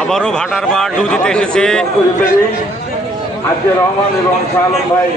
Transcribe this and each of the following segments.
আবারও ভাটার বার ডু দিতে এসেছে আজকে রহমান এবং শাহ আলম ভাই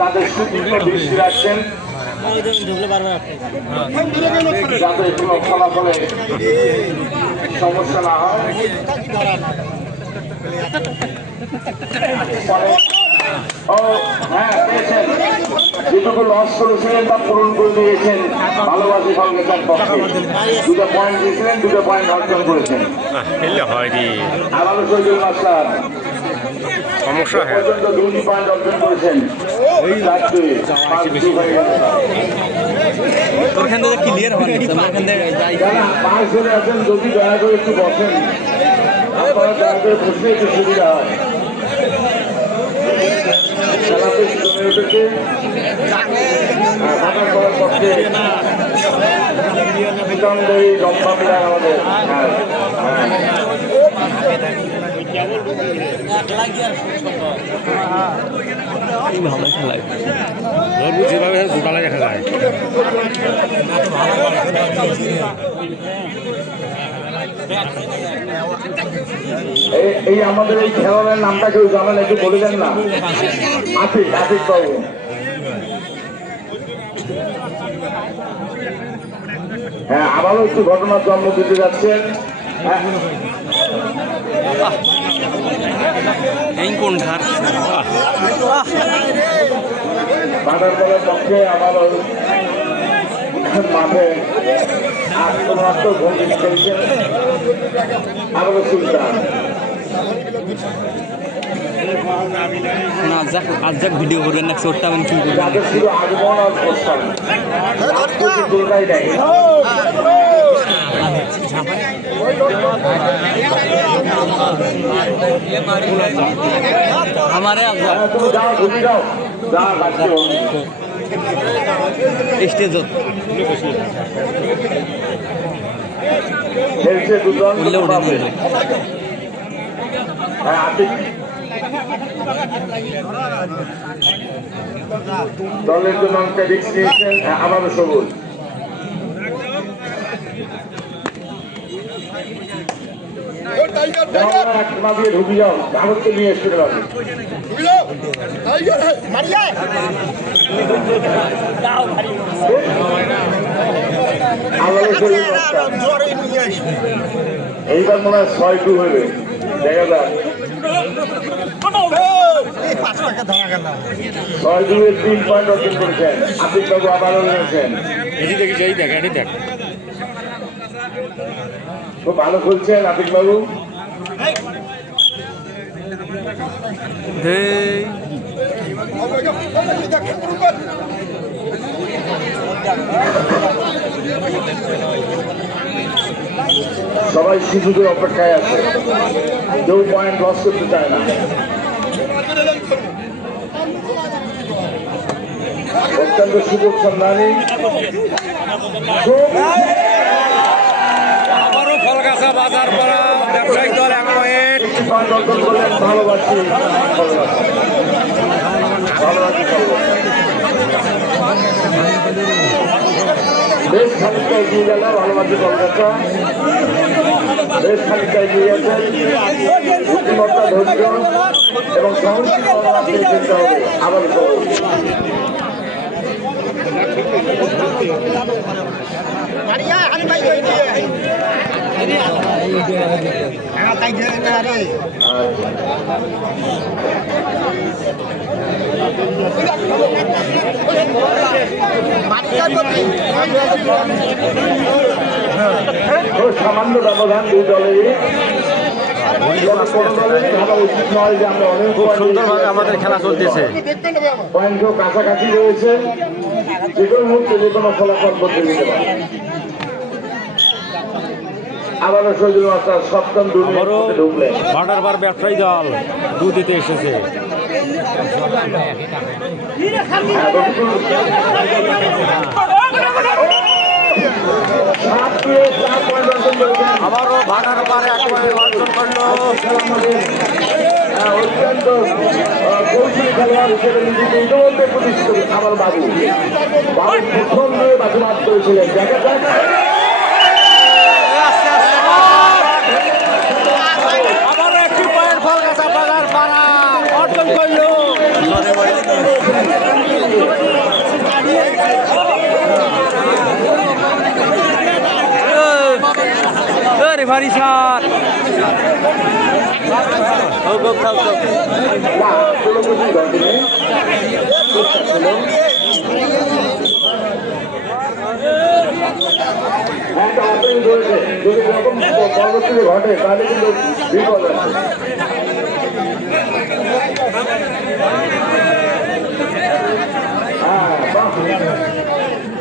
তাদের সুদীর্ঘ দৃষ্টি রাখছেন যাতে কোনো ফলাফলে সমস্যা না হয়। ও হ্যাঁ পেয়েছেন, যেটুকু লস করেছিলেন তা পূরণ করে দিয়েছেন ভালোবাসি সংগঠন পক্ষে। 2টা পয়েন্ট দিয়েছিলেন, 2টা পয়েন্ট অর্জন করেছেন। হয়নি আবারও শহীদুল মাস্টার সমস্যা পর্যন্ত 2টি পয়েন্ট অর্জন করেছেন। 4-2 হয়ে গেছে। ক্লিয়ার হয় যারা পাশ ধরে আছেন যদি দয়া করে একটু বসেন, আপনারা দয়া করে বসলে একটু সুবিধা হয়। খেলাতে জমে উঠেছে ভাটার করার পক্ষে নিতন্দই লম্বা প্লেয়ার আমাদের। যেভাবে গোটালে দেখা যায় এই আমাদের এই খেলোয়াড়ের নামটা কেউ জানেন, একটু বলে দেন না। আফিক বাবু। হ্যাঁ, আবারও একটু ঘটনার জন্ম দিতে যাচ্ছেন। ভাটার দলের পক্ষে আবারও মাঠে আক্রমণাত্মক ভঙ্গি করেছেন আবারও সুলতান। ভিডিও করবেন না, চোরটা আমি কি করবেন? যাদের শুধু আগমন আর প্রস্থান তুলনাই নেই। हमारे स्टेज দলের জন্য অঙ্কে রিক্স নিয়েছেন আবারও সবুজ। দিয়ে ঢুকে যাও, কাগজকে নিয়ে এসে পারবে। এইবার মনে হয় 6-2 হবে, দেখা যাক। 6-2-এর 3 পয়েন্ট অর্জন করেছেন আফিক বাবু, আবারও রয়েছেন। খুব ভালো খেলছেন আফিক বাবু। সবাই শিশুদের অপেক্ষায় আছে, কেউ পয়েন্ট লস করতে চায় না। অত্যন্ত সুযোগ সন্ধানী বাজার পাড়া ব্যবসায়িক দল 1 পয়েন্ট ভালোবাসি বেশ খানিকটা এগিয়ে গেল ভালোবাসি কলকাতা, বেশ খানিকটা এগিয়ে গেছেন। বুদ্ধিমত্তা, ধৈর্য এবং সহনশীল চিন্তা হবে আবার সামান্য ব্যবধান দুই দলেরই। উচিত নয় যে আমরা অনেক সুন্দরভাবে আমাদের খেলা চলতেছে, পয়েন্টও কাছাকাছি রয়েছে, যে কোনো মুহূর্তে যে কোনো ফলাফল করতে দিতে পারে। আবারও শহীদুল মাস্টার সপ্তম ঢুকলেন। ভাটার বার ব্যবসায়ী দল 2 দিতে এসেছে। আবারও ভাটার বার 1 পয়েন্ট অর্জন করলো। অত্যন্ত কৌশলী খেলোয়াড় হিসেবে নিজেকে ইতিমধ্যে প্রতিষ্ঠিত আমার বাবু প্রথম দিয়ে বাজিমাত করেছিলেন। দেখা যাক আবারও একটি পয়েন্ট ফলগাছা বাজার পাড়া অর্জন করলো। রেফারি স্যার না কোনো কিছুই ঘটেনি। একটা অপেন করেছে, যদি এরকম পরবর্তীতে ঘটে তাহলে কিন্তু বিপদ আছে। হ্যাঁ বাহ,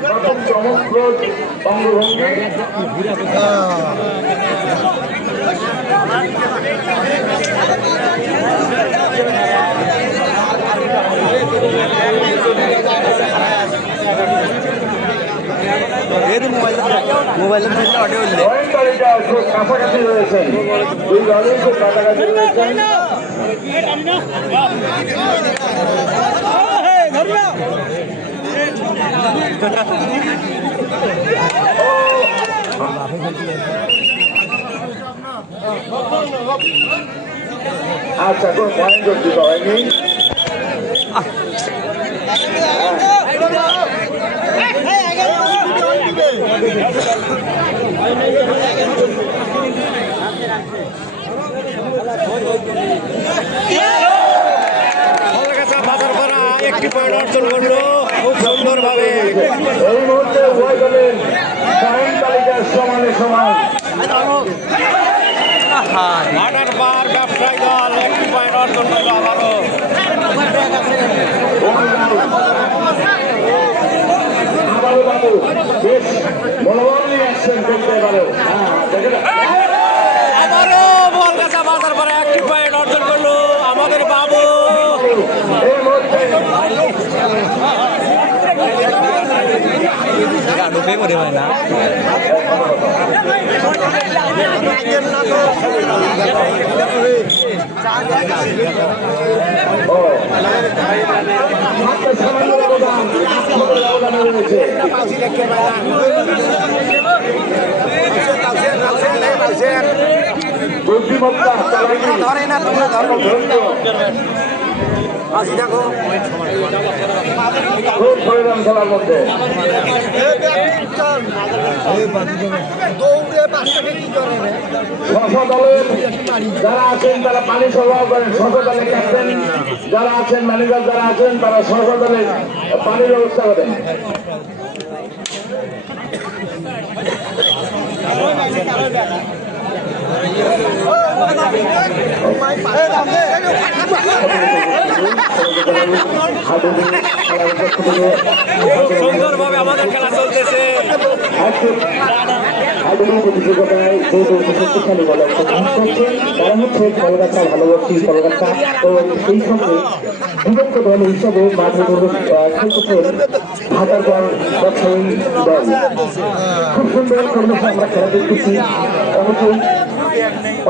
প্রথম চমৎপ্রদ অঙ্গভঙ্গি। মোবাইলের মধ্যে অডিও উঠলে পয়েন্ট তালিকা খুব কাছাকাছি রয়েছেন, দুই দলই খুব কাছাকাছি রয়েছেন। আচ্ছা, কোন পয়েন্ট অর্জিত হয়নি। ফলগাছা বাজার পাড়া একটি পয়েন্ট অর্জন করলো খুব সুন্দরভাবে। এই মুহূর্তে উভয় দলের পয়েন্ট তালিকার সমানে সমান। ভাটার বার ব্যবসায়ী দল একটি পয়েন্ট অর্জন করলো আবারও। আবারও বাবু বেশ মনোবল নিয়ে আসছেন দেখতে পারো। আবারও ফলগাছা বাজার পাড়া একটি পয়েন্ট অর্জন করলো আমাদের বাবু। এই মুহূর্তে ঢুকে করে হয় না সামান্য অবদান রয়েছে। বুদ্ধিমত্তা ধরে না তোমরা খুব পরিণাম খেলার মধ্যে দলের যারা আছেন তারা পানি সরবরাহ করেন, দলের ক্যাপ্টেন যারা আছেন, ম্যানেজার যারা আছেন তারা দলের পানির ব্যবস্থা করেন। সুন্দরভাবে আমাদের খেলা চলতেছে। প্রতিযোগিতায় শক্তিশালী বলে তারা হচ্ছে কলকাতা ভালোবাসি কলকাতা এবং সেই সঙ্গে বিভক্ত দল হিসাবে মাঠে খেলতেছেন ভাটার দল ব্যবসায়ী দল। খুব সুন্দর পরিবেশে আমরা খেলা দেখতেছি। অবশ্যই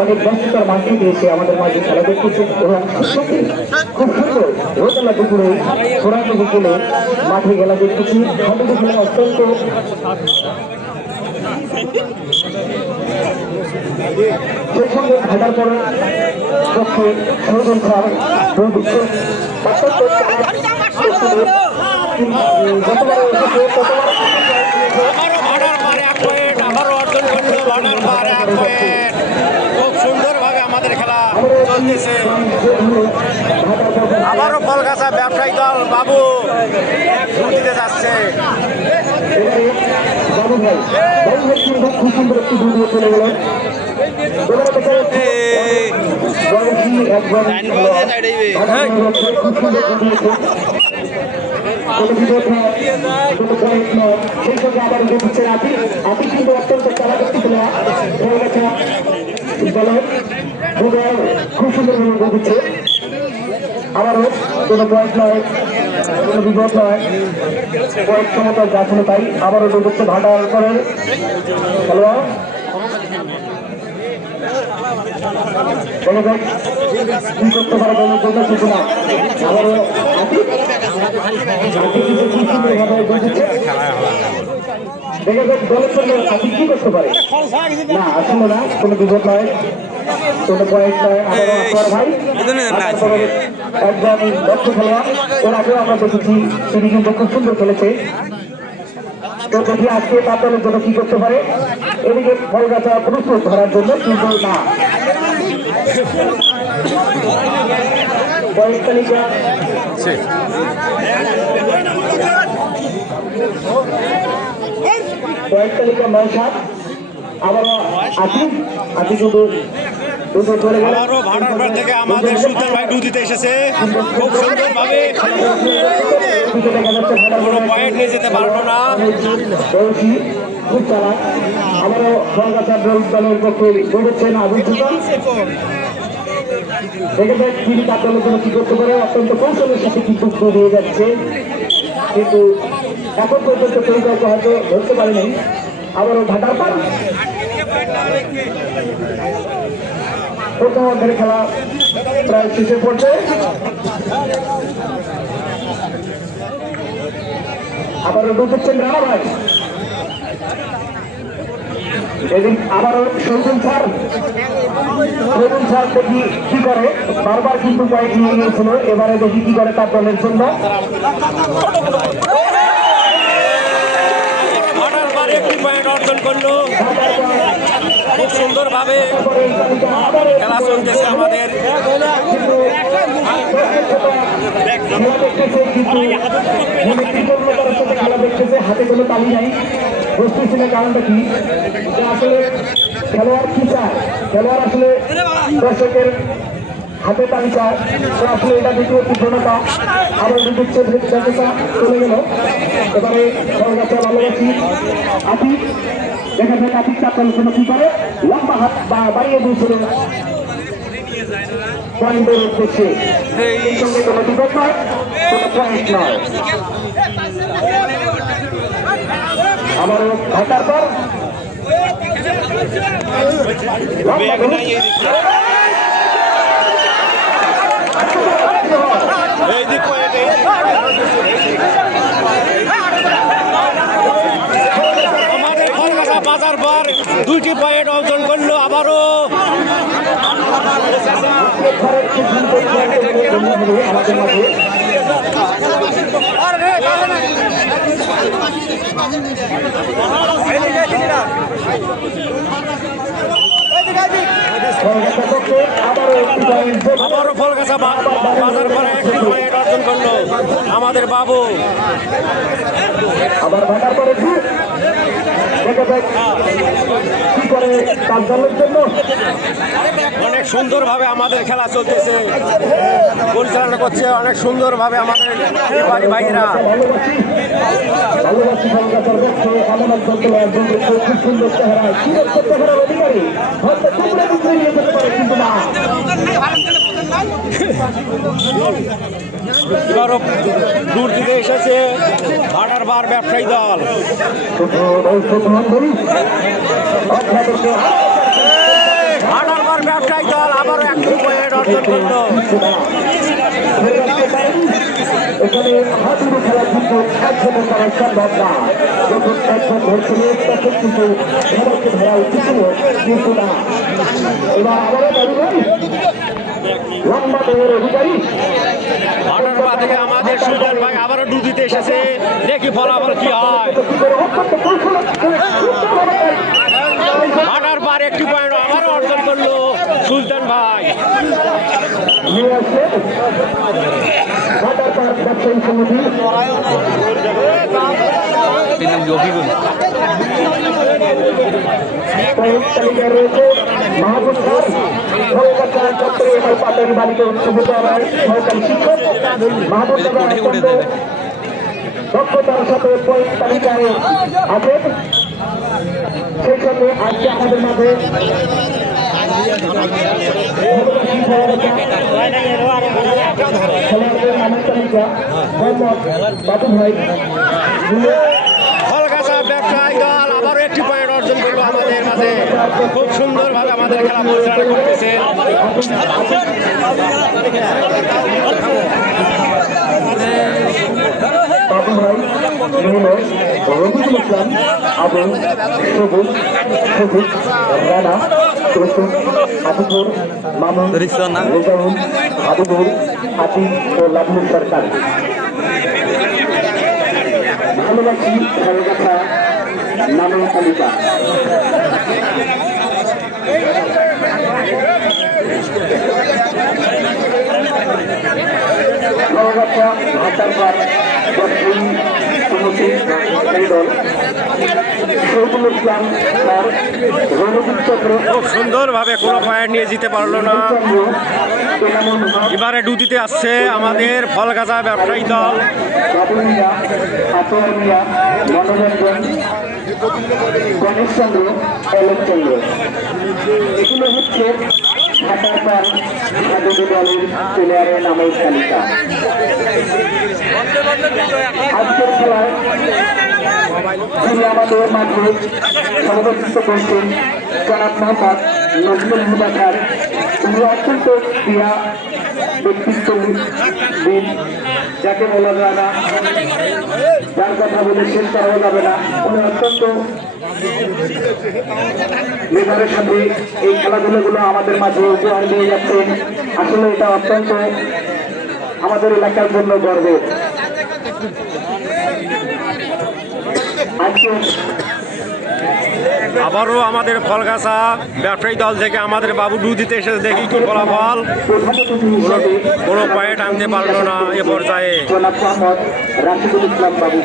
অনেক ব্যস্ততার মাঝে দিয়েছে আমাদের মাঝে খেলা দেখতেছে এবং খুব সুন্দর রোজালা দুপুরে ঘোরানো বিকেলে মাঠে খেলা দেখতেছি। আমাদের খেলা অত্যন্ত সেই সঙ্গে ভাটার পরে পক্ষে সৌজন খাওয়ার আবারও ভাটার পারে এক পয়েন্ট আবারও অর্জন করলো ভাটার পারে এক পয়েন্ট। খুব সুন্দরভাবে আমাদের খেলা চলতেছে। আবারও ফলগাছা ব্যবসায়ী দল বাবু দিতে যাচ্ছে। বাবু ভাই খুব সুন্দর একটি ভিডিও চলে গেল। একবার খুব সুন্দর সেই সঙ্গে আবার হচ্ছে রাতি আপনি কিন্তু অত্যন্ত চালাকি দলের খুব সুন্দরভাবে দিচ্ছে। আবারও কোনো পয়েন্ট নয়, কোনো বিপদ নয়, পয়েন্ট ক্ষমতা যা ছিল তাই আবারও ঢুকছে ভাটার করে খেলোয়াড়। কি করতে পারে দলের জন্য কিছু না আবারও দেখা যাক দলের জন্য আপনি কি করতে পারে না আসলে না কোনো বিপদ নয় কোনো পয়েন্ট নয় আবারও আকবর ভাই একজন দক্ষ খেলোয়াড় এর আগেও আমরা দেখেছি তিনি কিন্তু খুব সুন্দর খেলেছে তো দেখি আজকে তার দলের জন্য কি করতে পারে এদিকে ফলগাছা প্রস্তুত ধরার জন্য কিন্তু না পয়েন্ট তালিকা পয়েন্ট তালিকা 9-7 আবারও আতিক কিন্তু দুটো চলে গেল আবারও ভাড়ারপাড় থেকে আমাদের সুলতান ভাই ডু দিতে এসেছে খুব সুন্দরভাবে কোনো পয়েন্ট নিয়ে যেতে পারলো না খুব চালাক আবারও কলকাতা দলের পক্ষে গড়েছেন আবুল সুলতান দেখে দেখ তিনি তার দলের জন্য কি করতে পারে অত্যন্ত কৌশলের সাথে কিন্তু দিয়ে যাচ্ছে কিন্তু এখন পর্যন্ত কেউ কাউকে হয়তো ধরতে পারেনি আবারও ঢাকার পার প্রথম অর্ধের খেলা প্রায় শেষের পর্যায়ে আবারও ঢুকেছেন রানা ভাই এদিন আবারও সৌজন স্যার দেখি কি করে বারবার কিন্তু পয়েন্ট নিয়ে নিয়েছিল এবারে দেখি কি করে তার দলের জন্য একটি পয়েন্ট অর্জন করলো খুব সুন্দরভাবে খেলা চলতেছে আমাদের খেলা দেখতেছে হাতে কোনো তালি নাই বুঝতেছিল কারণটা কি আসলে খেলোয়াড় কি চায় খেলোয়াড় আসলে দর্শকের হাতে তালি চায় তো আসলে এটা দেখে একটু প্রণতা আবার দিচ্ছে চলে গেল এবারে ভালোবাসি আতিক দেখা যাক আতিক চাপের জন্য কি করে লম্বা হাত বা বাড়িয়ে দিয়েছিল পয়েন্টের উদ্দেশ্যে এই সঙ্গে কোনো বিপদ নয় কোনো পয়েন্ট নয় আবারও ঢাকার পর এই দিক আমাদের কলকাতা বাজার পর 2টি পয়েন্ট অর্জন করলো আবারও আবারও কলকাতা বাজার পরে একটি পয়েন্ট অর্জন করলো আমাদের বাবু আবার ভাটার পরে দেখা যাক কি করে তার দলের জন্য অনেক সুন্দরভাবে আমাদের খেলা চলতেছে পরিচালনা করছে অনেক সুন্দরভাবে আমাদের বাড়ি ভাইয়েরা ভালোবাসি কলকাতার পক্ষে এমন একজন খেলোয়াড় খুব সুন্দর চেহারা চেহারার অধিকারী হয়তো তোমরা বুঝে নিয়ে যেতে পারে কিন্তু না এবারও দূর থেকে এসেছে ভাড়ার বার ব্যবসায়ী দল ভাড়ার বার ব্যবসায়ী দল আবারও একটি পয়েন্ট অর্জন করল এখানে হাতুড়ি খেলা কিন্তু একজনের করা সম্ভব না যখন একজন ধরছে তখন কিন্তু সবাইকে ধরা উচিত ছিল কিন্তু না এবার আবারও দাঁড়িয়ে লম্বা দেহের অধিকারী ভাড়ার বার থেকে আমাদের সুলতান ভাই আবারও ডু দিতে এসেছে দেখি ফলাফল কি হয় ভাড়ার বার একটি পয়েন্ট আবারও অর্জন করলো সুলতান ভাই নিয়ে আসলে ভাটার পার্ক ব্যবসায়ী সমিতি তালিকায় রয়েছে মাহবুব খান কলকাতা চত্বরে এবার পাতারি বালিকা উচ্চ বিদ্যালয়ের সহকারী শিক্ষক মাহবুব খান অত্যন্ত দক্ষতার সাথে পয়েন্ট তালিকায় আছেন সেই সঙ্গে আজকে আমাদের মাঝে খেলোয়াড়দের নামের তালিকা মোহাম্মদ বাবু ভাই কলকাতা ব্যবসায়ী দল আবারও একটি পয়েন্ট অর্জন করলো আমাদের মাঝে মাঝে খুব সুন্দরভাবে আমাদের খেলা পরিচালনা করতেছে। বাবু ভাই মেহনত রফিকুল ইসলাম এবং সবুজ সবুজ রানা রসুন হাবিবুর মামুন রেজাউল হাবিবুর হাতিম ও লাভলু সরকার। ভালোবাসি ভালোবাসা নামের তালিকা ভালোবাসা ভাতার পর দক্ষিণ সমিতি দল শহীদুল ইসলাম স্যার রণজিৎ চক্র খুব সুন্দরভাবে কোনো পয়েন্ট নিয়ে যেতে পারলো না। এবারে ডুটিতে আসছে আমাদের ফলগাছা ব্যবসায়ী দল। বাবুল মিয়া আতোয়ার মিয়া মনোরঞ্জন গণেশ চন্দ্র এলএম চন্দ্র এগুলো হচ্ছে ঢাকার পর স্বাগত দলের প্লেয়ারের নামের তালিকা। আজকের খেলায় যিনি আমাদের মাঝে সভাপতিত্ব করছেন জনাব মোহাম্মদ নজরুল হুদা খান, তিনি অত্যন্ত ক্রিয়া ব্যক্তিত্ববিদ, যাকে বলা যায় না, যার কথা বলে শেষ করা যাবে না। উনি অত্যন্ত মেধারের সাথে এই খেলাধুলাগুলো আমাদের মাঝে উপহার দিয়ে যাচ্ছেন। আসলে এটা অত্যন্ত আমাদের এলাকার জন্য গর্বের। আজকে আবারও আমাদের ফলগাছা ব্যবসায়ী দল থেকে আমাদের বাবু ডুটিতে এসে দেখি কি ফলাফল। কোনো পয়েন্ট আনতে পারলো না এ পর্যায়ে। জনাব মোহাম্মদ রাশিদুল ইসলাম বাবু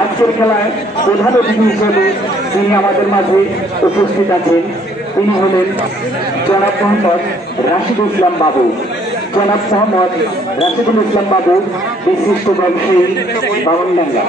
আজকের খেলায় প্রধান অতিথি হিসেবে যিনি আমাদের মাঝে উপস্থিত আছেন তিনি হলেন জনাব মোহাম্মদ রাশিদুল ইসলাম বাবু। জনাব মোহাম্মদ রাশিদুল ইসলাম বাবু বিশিষ্ট ব্যবসায়ী বামনডাঙ্গা।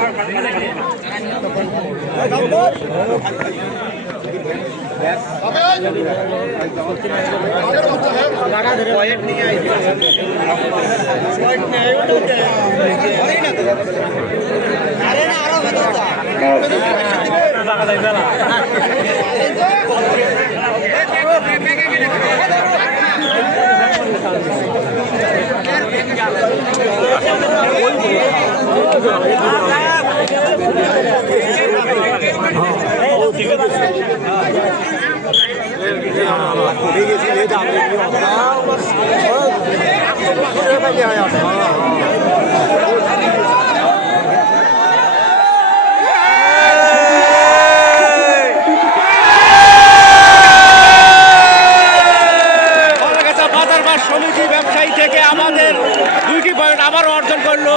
সমিতি ব্যবসায়ী থেকে আমাদের 2টি পয়েন্ট আবারও অর্জন করলো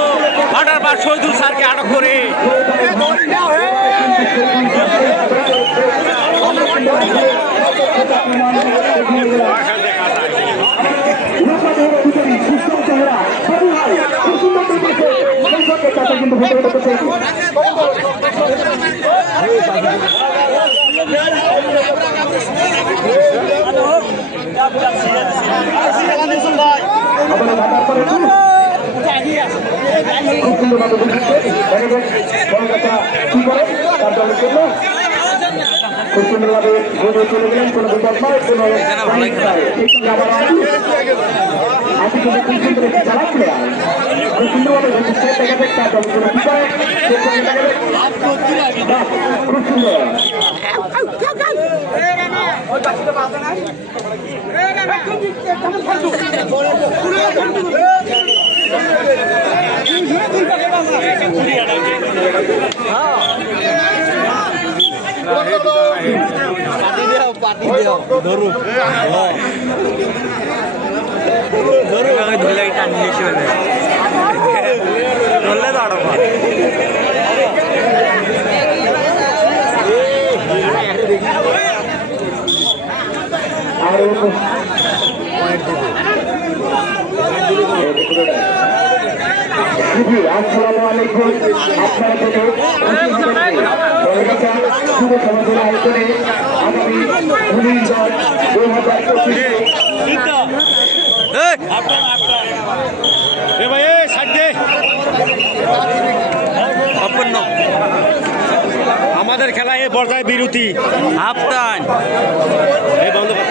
ভাটারপাড় শহীদুল স্যারকে আটক করে। খুব সুন্দরভাবে চলে গেলেন, কোনো বিপদ নয়, কোনো খেলা প্লেয়ার খুব সুন্দরভাবে দেখা যাচ্ছে খুব সুন্দর। ধরু ধরলে টানি ধরলে দাঁড়ো আসসালামু আলাইকুম। আপনারা থেকে শুভ সমাজের আয়োজনে আগামী 19/2025 আমাদের খেলা এই পর্যায়ে বিরতি হাফ টাইম এই বন্ধ কর।